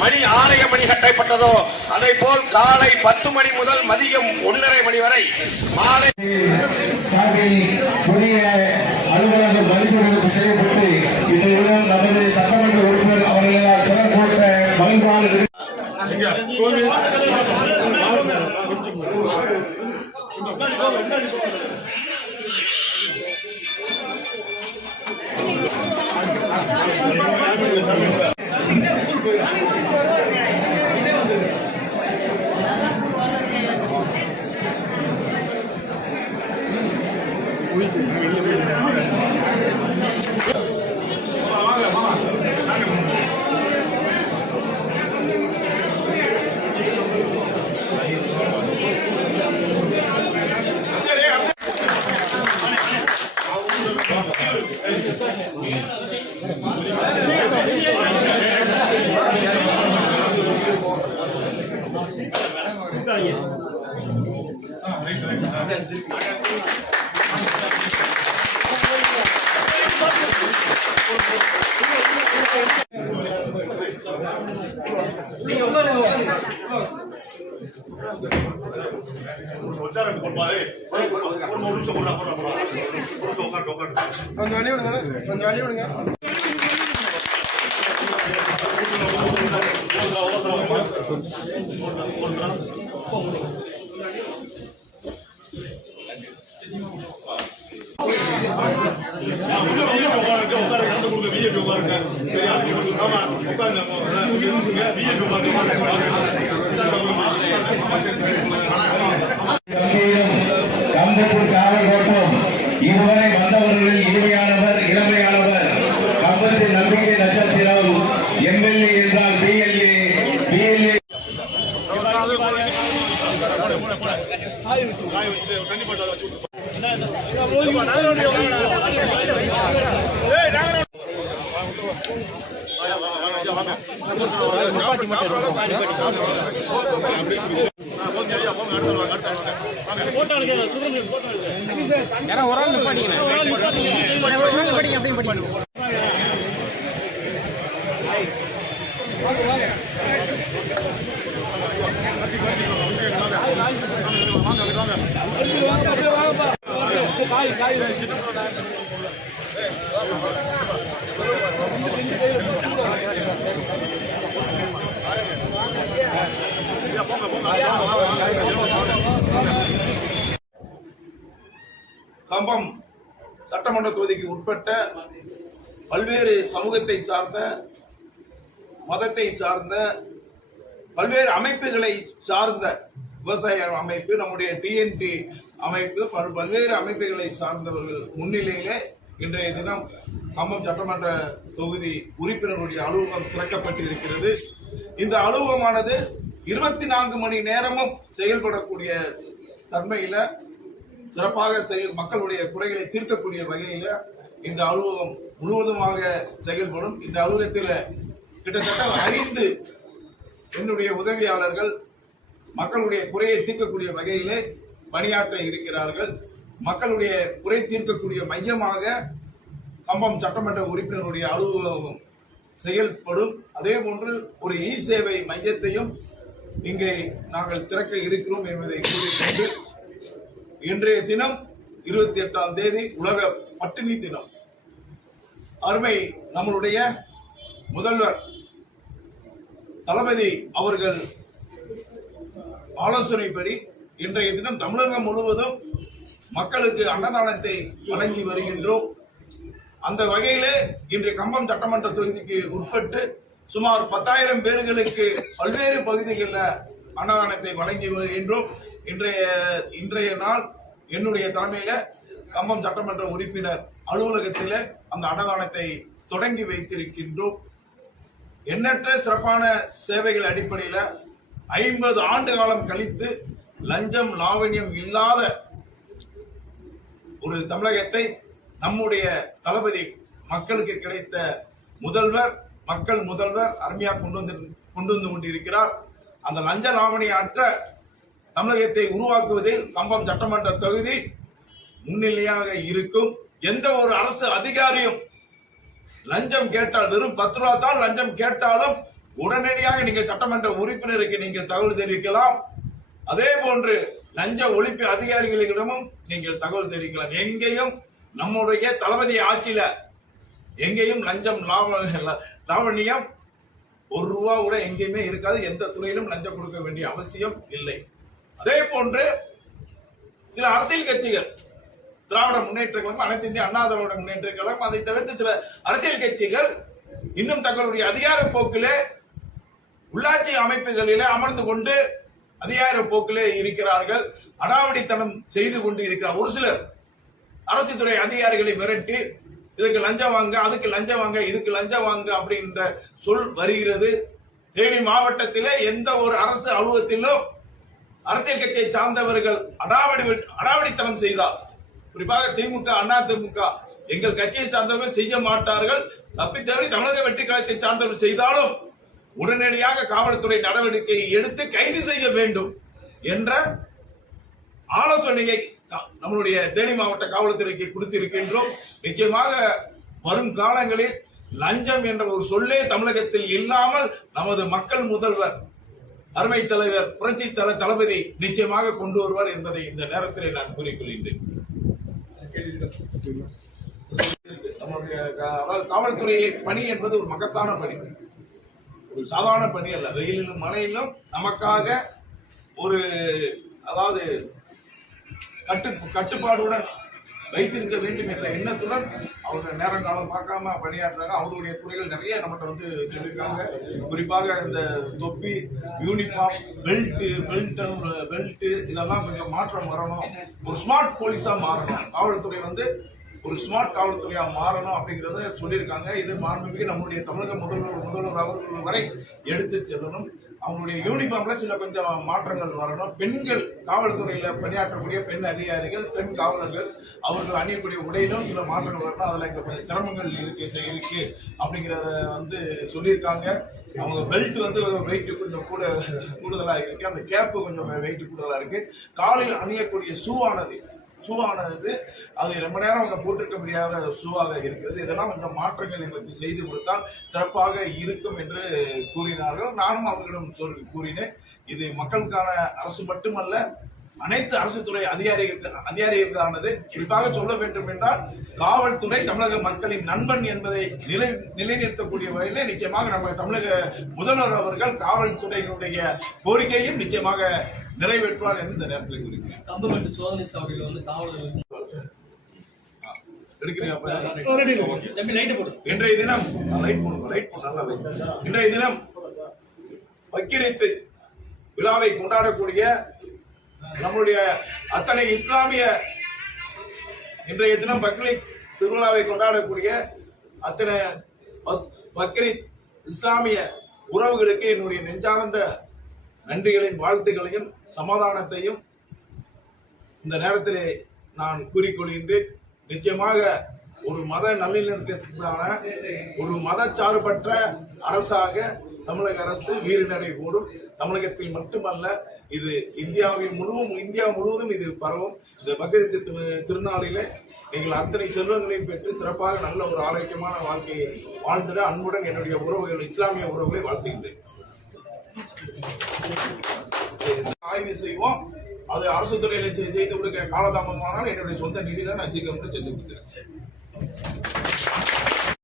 மணி 6 மணி கட்டப்பட்டதோ அதை போல் காலை 10 மணி முதல் மதியம் 1:30 மணி வரை மாலை புதிய அலுவலகம் பரிசீலனை செய்யப்பட்டு இன்றைய தினம் நமது சட்டமன்ற உறுப்பினர் அவர்களால் திறக்கப்பட்ட மகிழ்வாளர்கள் இதுவரை வந்தவர்களில் இனிமையானவர் இளமையானவர் கம்பத்தின் நம்பிக்கை நட்சத்திரம் எம்எல்ஏ என்றால் பிஎல்ஏ கம்பம் சட்டமன்ற தொகுதிக்கு உட்பட்ட பல்வேறு சமூகத்தை சார்ந்த மதத்தை சார்ந்த பல்வேறு அமைப்புகளை சார்ந்த விவசாய அமைப்பு நம்முடைய டிஎன்டி அமைப்பு பல்வேறு அமைப்புகளை சார்ந்தவர்கள் முன்னிலையிலே இன்றைய தினம் கம்பம் சட்டமன்ற தொகுதி உறுப்பினருடைய அலுவலகம் திறக்கப்பட்டிருக்கிறது. இந்த அலுவலகமானது 24 மணி நேரமும் செயல்படக்கூடிய தன்மையில சிறப்பாக மக்களுடைய குறைகளை தீர்க்கக்கூடிய வகையில இந்த அலுவலகம் முழுவதுமாக செயல்படும். இந்த அலுவலகத்தில் கிட்டத்தட்ட 5 என்னுடைய உதவியாளர்கள் மக்களுடைய குறையை தீர்க்கக்கூடிய வகையிலே பணியாற்ற இருக்கிறார்கள். மக்களுடைய குறை தீர்க்கக்கூடிய மையமாக கம்பம் சட்டமன்ற உறுப்பினருடைய அலுவலகம் செயல்படும். அதே போன்று ஒரு இ சேவை மையத்தையும் இங்கே நாங்கள் திறக்க இருக்கிறோம் என்பதை கூறிக்கொண்டு இன்றைய தினம் 28ஆம் தேதி உலக பட்டினி தினம். அருமை நம்மளுடைய முதல்வர் தளபதி அவர்கள் ஆலோசனைப்படி இன்றைய தினம் தமிழகம் முழுவதும் மக்களுக்கு அன்னதானத்தை வழங்கி வருகின்றோம். அந்த வகையிலே இன்றைய கம்பம் சட்டமன்ற தொகுதிக்கு உட்பட்டு சுமார் 10,000 பேர்களுக்கு பல்வேறு பகுதிகளில் அன்னதானத்தை வழங்கி வருகின்றோம். இன்றைய நாள் என்னுடைய தலைமையில கம்பம் சட்டமன்ற உறுப்பினர் அலுவலகத்தில் அந்த அன்னதானத்தை தொடங்கி வைத்திருக்கின்றோம். எண்ணற்ற சிறப்பான சேவைகள் அடிப்படையில் 50 ஆண்டு காலம் கழித்து லஞ்சம் லாவண்யம் இல்லாத ஒரு தமிழகத்தை நம்முடைய தளபதி மக்களுக்கு கிடைத்த மக்கள் முதல்வர் அருமையா கொண்டு வந்து கொண்டிருக்கிறார். அந்த லஞ்ச லாவணிய அற்ற தமிழகத்தை உருவாக்குவதில் கம்பம் சட்டமன்ற தொகுதி முன்னிலையாக இருக்கும். எந்த ஒரு அரசு அதிகாரியும் லஞ்சம் கேட்டால் வெறும் 10 ரூபா தான் லஞ்சம் கேட்டாலும் உடனடியாக நீங்கள் சட்டமன்ற உறுப்பினருக்கு நீங்கள் தகவல் தெரிவிக்கலாம். அதே போன்று லஞ்ச ஒழிப்பு அதிகாரிகளிடமும் நீங்கள் தகவல் தெரிவிக்கலாம். எங்கேயும் நம்முடைய தளபதி ஆட்சியில எங்கேயும் லஞ்சம் லாவணியம் ₹1 கூட எங்கேயுமே இருக்காது. எந்த துறையிலும் லஞ்சம் கொடுக்க வேண்டிய அவசியம் இல்லை. அதே போன்று சில அரசியல் கட்சிகள், திராவிட முன்னேற்ற கழகம், அனைத்து இந்திய அண்ணா திராவிட முன்னேற்ற கழகம், அதை தவிர்த்து சில அரசியல் கட்சிகள் இன்னும் தங்களுடைய அதிகார போக்கிலே உள்ளாட்சி அமைப்புகளிலே அமர்ந்து கொண்டு அதிகார போக்கிலே இருக்கிறார்கள். அடாவடித்தனம் செய்து கொண்டு இருக்கிறார். ஒரு சிலர் அரசு துறை அதிகாரிகளை மிரட்டி இதுக்கு லஞ்சம் வாங்க, அதுக்கு லஞ்சம் வாங்க, இதுக்கு லஞ்சம் வாங்க அப்படின்ற சொல் வருகிறது. தேனி மாவட்டத்திலே எந்த ஒரு அரசு அலுவலகத்திலும் அரசியல் கட்சியை சார்ந்தவர்கள் அடாவடித்தனம் செய்தார், குறிப்பாக திமுக, அண்ணா திமுக, எங்கள் கட்சியை சார்ந்தவர்கள் செய்ய மாட்டார்கள். தப்பித்தவரை தமிழக வெற்றி கழகத்தை சார்ந்தவர்கள் செய்தாலும் உடனடியாக காவல்துறை நடவடிக்கை எடுத்து கைது செய்ய வேண்டும் என்ற ஆலோசனையை நம்மளுடைய தேனி மாவட்ட காவல்துறைக்கு கொடுத்திருக்கின்றோம். நிச்சயமாக வரும் காலங்களில் லஞ்சம் என்ற ஒரு சொல்லே தமிழகத்தில் இல்லாமல் நமது மக்கள் முதல்வர், அருமை தலைவர், புரட்சி தளபதி நிச்சயமாக கொண்டு வருவார் என்பதை இந்த நேரத்தில் நான் கூறிக்கொள்கின்றேன். நம்முடைய காவல்துறை பணி என்பது ஒரு மகத்தான பணி, ஒரு சாதாரண பணி அல்ல. வெயிலிலும் மழையிலும் நமக்காக ஒரு கட்டுப்பாடுடன் வைத்திருக்க வேண்டும் என்ற எண்ணத்துடன் அவங்க நேரங்காலம் பார்க்காம பணியாற்றுறாங்க. அவருடைய குறைகள் நிறைய நம்மகிட்ட வந்து சொல்லியிருக்காங்க. குறிப்பாக இந்த தொப்பி, யூனிஃபார்ம், பெல்ட் இதெல்லாம் கொஞ்சம் மாற்றம் வரணும். ஒரு ஸ்மார்ட் போலீஸா மாறணும், காவல்துறை வந்து ஒரு ஸ்மார்ட் காவல்துறையா மாறணும் அப்படிங்கறத சொல்லியிருக்காங்க. இது மாண்புமிகு நம்முடைய தமிழக முதல்வர் அவர்கள் வரை எடுத்து செல்லணும். அவங்களுடைய யூனிஃபார்ம்ல சில கொஞ்சம் மாற்றங்கள் வரணும். பெண்கள் காவல்துறையில பணியாற்றக்கூடிய பெண் அதிகாரிகள், பெண் காவலர்கள், அவர்கள் அணியக்கூடிய உடையிலும் சில மாற்றங்கள் வரணும். அதுல கொஞ்சம் சிரமங்கள் இருக்கு அப்படிங்கிறத வந்து சொல்லியிருக்காங்க. அவங்க பெல்ட் வந்து வெயிட் கொஞ்சம் கூடுதலா இருக்கு, அந்த கேப்பு கொஞ்சம் வெயிட் கூடுதலா இருக்கு. காலில் அணியக்கூடிய ஷூவானது அது ரொம்ப நேரம் அவங்க போட்டிருக்க முடியாத ஷூவாக இருக்கிறது. இதெல்லாம் கொஞ்சம் மாற்றங்கள் எங்களுக்கு செய்து கொடுத்தால் சிறப்பாக இருக்கும் என்று கூறினார்கள். நானும் அவர்களிடம் கூறினேன். இது மக்களுக்கான அரசு மட்டுமல்ல, அனைத்து அரசு துறை அதிகாரிகளுக்கானது. குறிப்பாக சொல்ல வேண்டும் என்றால் காவல்துறை தமிழக மக்களின் நண்பன் என்பதை நிலைநிறுத்தக்கூடிய வகையிலே நிச்சயமாக நம்ம தமிழக முதல்வர் அவர்கள் காவல்துறையினுடைய கோரிக்கையும் நிச்சயமாக நிறைவேற்றுவார் என்று இந்த நேரத்தில் கூறுகிறேன். கம்பமெட்டு சோதனை சாவடியில் வந்து காவலர்களுக்கு இன்றைய தினம் பக்கிரீத் விழாவை கொண்டாடக்கூடிய நம்முடைய அத்தனை இஸ்லாமிய, இன்றைய தினம் பக்ரீத் திருவிழாவை கொண்டாடக்கூடிய அத்தனை பக்ரீத் இஸ்லாமிய உறவுகளுக்கு என்னுடைய நெஞ்சார்ந்த நன்றிகளையும் வாழ்த்துக்களையும் சமாதானத்தையும் இந்த நேரத்திலே நான் கூறிக்கொள்கின்றேன். நிச்சயமாக ஒரு மத நல்லிணக்கத்துக்கான ஒரு மதச்சார்பற்ற அரசாக தமிழக அரசு வீறுநடை போடும். தமிழகத்தில் மட்டுமல்ல, இது இந்தியா முழுவதும் இது பரவும். இந்த பக்ரீத் திருநாளிலே நீங்கள் அத்தனை செல்வங்களையும் பெற்று சிறப்பாக நல்ல ஒரு ஆரோக்கியமான வாழ்க்கையை வாழ்ந்திட அன்புடன் என்னுடைய உறவுகள், இஸ்லாமிய உறவுகளை வாழ்த்துகின்றேன். ஆய்வு செய்வோம். அது அரசு துறையில செய்து கொடுக்க காலதாமதமானால் என்னுடைய சொந்த நிதியில நான் சீக்கிரம் செஞ்சு கொடுத்துறேன்.